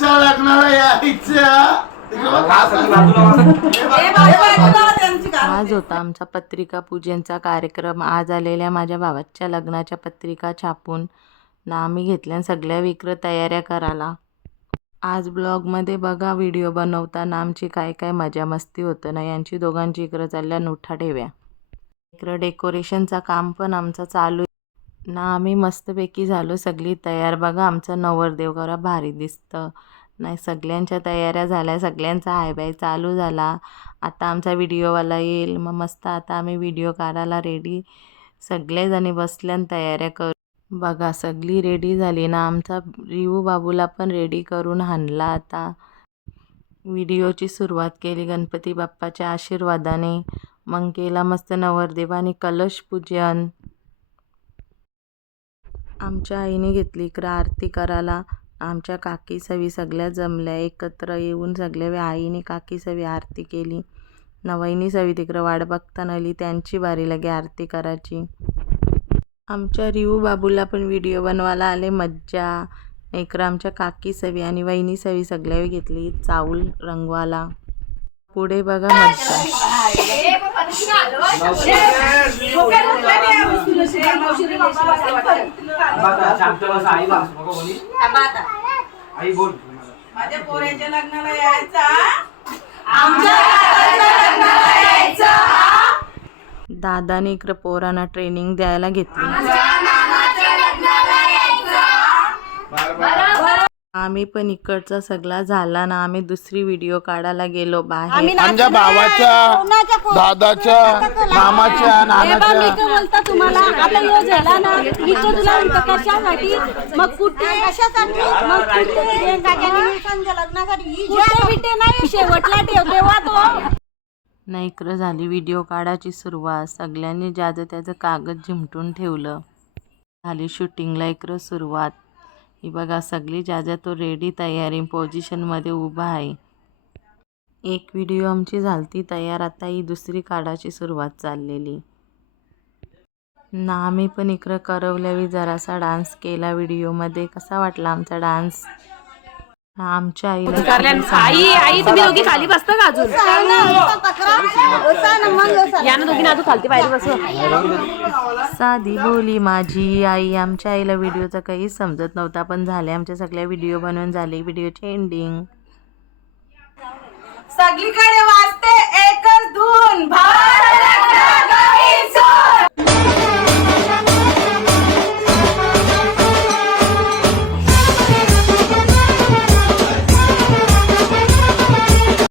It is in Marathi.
भावाच्या लग्नाला यायचं. आज होता आमचा पत्रिका पूजनचा कार्यक्रम. आज आलेल्या माझ्या भावाच्या लग्नाच्या पत्रिका छापून ना आम्ही घेतल्या सगळ्या विक्र तयाऱ्या करायला. आज ब्लॉगमध्ये बघा व्हिडिओ बनवताना आमची काय काय मजा मस्ती होतं ना. यांची दोघांची इकडं चालल्या नोठा ठेव्या. इकडं डेकोरेशनचा काम पण आमचं चालू ना. आम्ही मस्तपैकी झालो सगळी तयार. बघा आमचं नवरदेव करा भारी दिसतं नाही. सगळ्यांच्या तयाऱ्या झाल्या, सगळ्यांचा हाय बाय चालू झाला. आता आमचा व्हिडिओवाला येईल मग मस्त आता आम्ही व्हिडिओ काढायला रेडी. सगळेजणी बसल्यान तयाऱ्या करू. बघा सगळी रेडी झाली ना. आमचा रिवू बाबूला पण रेडी करून आणला. आता व्हिडिओची सुरुवात केली गणपती बाप्पाच्या आशीर्वादाने. मग केला मस्त नवरदेवाने कलश पूजन. आमच्या आईने घेतली इकडं आरती करायला. आमच्या काकी सवी सगळ्या जमल्या एकत्र येऊन सगळ्या आईने काकी सवी आरती केली. नवईनी सवी तिकडं वाट बघताना आली, त्यांची बारी लगे आरती करायची. आमच्या रिवू बाबूला पण व्हिडिओ बनवायला आले. मज्जा. इकडं आमच्या काकी सवी आणि वहिनी सवी सगळ्या घेतली चाऊल रंगवाला. पुढे बघा मज्जा. माझ्या पोराच्या लग्नाला यायचा. दादाने इकडं पोरांना ट्रेनिंग द्यायला घेतली. आम्ही पण इकडचा सगळा झाला ना. आम्ही दुसरी व्हिडिओ काढायला गेलो बाहेर. आमच्या भावाच्या, दादाच्या, मामाच्या, नानाच्या. बोलता तुम्हाला आता यो झाला ना. इथं तुला कशासाठी मग कुठे मग कुठे बिटे नाही शेवटला ठेव तेव्हा तो नाही. इकडं झाली व्हिडिओ काढायची सुरुवात. सगळ्यांनी ज्याचं त्याचं कागद चिमटून ठेवलं. झाली शूटिंगला इकडं सुरुवात. ही बघा सगळी ज्याच्या तो रेडी तयारी पोझिशनमध्ये उभा आहे. एक व्हिडिओ आमची झालती तयार. आता ही दुसरी काढायची सुरुवात चाललेली ना. आम्ही पण इकडं करवल्यावी जरासा डान्स केला व्हिडिओमध्ये. कसा वाटला आमचा डान्स? आमच्या आई तुम्ही दोघी खाली बसता का अजून? यानं दोघींना अजून खालती पायरी बसव. साधी बोली माझी आई. आमच्या आईला व्हिडिओचा काही समजत नव्हता पण झाले आमच्या सगळ्या व्हिडिओ बनवून झाले. व्हिडिओची एंडिंग. सगळीकडे वाजते एकच धून. भारत